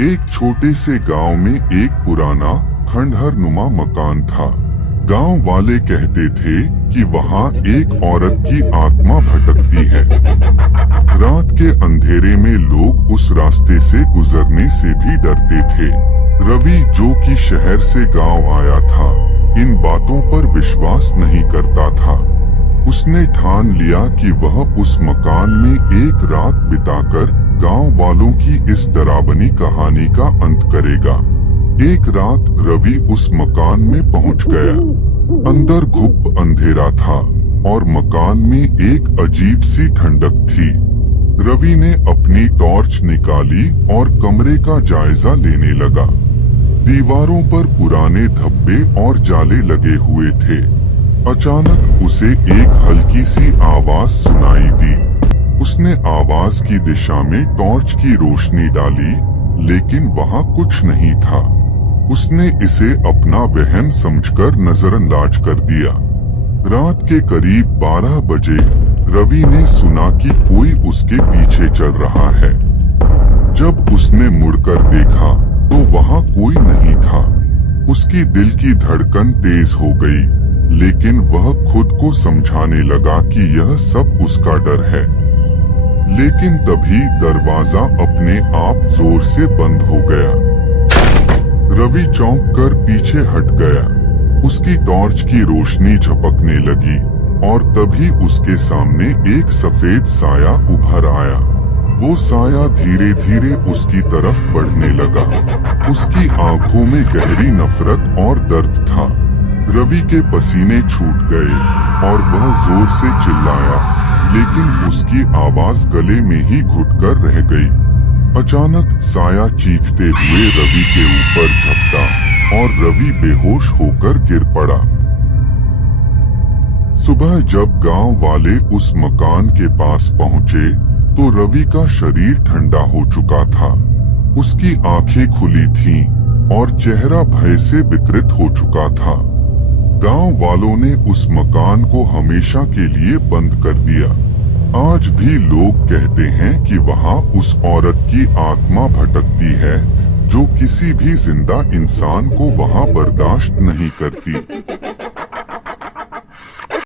एक छोटे से गांव में एक पुराना खंडहर नुमा मकान था। गांव वाले कहते थे कि वहां एक औरत की आत्मा भटकती है। रात के अंधेरे में लोग उस रास्ते से गुजरने से भी डरते थे। रवि, जो कि शहर से गांव आया था, इन बातों पर विश्वास नहीं करता था। उसने ठान लिया कि वह उस मकान में एक रात बिताकर गांव वालों की इस डरावनी कहानी का अंत करेगा। एक रात रवि उस मकान में पहुंच गया। अंदर घुप अंधेरा था और मकान में एक अजीब सी ठंडक थी। रवि ने अपनी टॉर्च निकाली और कमरे का जायजा लेने लगा। दीवारों पर पुराने धब्बे और जाले लगे हुए थे। अचानक उसे एक हल्की सी आवाज सुनाई दी। उसने आवाज की दिशा में टॉर्च की रोशनी डाली, लेकिन वहां कुछ नहीं था। उसने इसे अपना वहम समझकर नजरअंदाज कर दिया। रात के करीब 12 बजे रवि ने सुना कि कोई उसके पीछे चल रहा है। जब उसने मुड़कर देखा तो वहां कोई नहीं था। उसकी दिल की धड़कन तेज हो गई, लेकिन वह खुद को समझाने लगा कि यह सब उसका डर है। लेकिन तभी दरवाजा अपने आप जोर से बंद हो गया। रवि चौंक कर पीछे हट गया। उसकी टॉर्च की रोशनी झपकने लगी और तभी उसके सामने एक सफेद साया उभर आया। वो साया धीरे धीरे उसकी तरफ बढ़ने लगा। उसकी आंखों में गहरी नफरत और दर्द था। रवि के पसीने छूट गए और वह जोर से चिल्लाया, लेकिन उसकी आवाज गले में ही घुटकर रह गई। अचानक साया चीखते हुए रवि के ऊपर झपटा और रवि बेहोश होकर गिर पड़ा। सुबह जब गांव वाले उस मकान के पास पहुंचे तो रवि का शरीर ठंडा हो चुका था। उसकी आंखें खुली थीं और चेहरा भय से विकृत हो चुका था। गांव वालों ने उस मकान को हमेशा के लिए बंद कर दिया। आज भी लोग कहते हैं कि वहां उस औरत की आत्मा भटकती है, जो किसी भी जिंदा इंसान को वहां बर्दाश्त नहीं करती।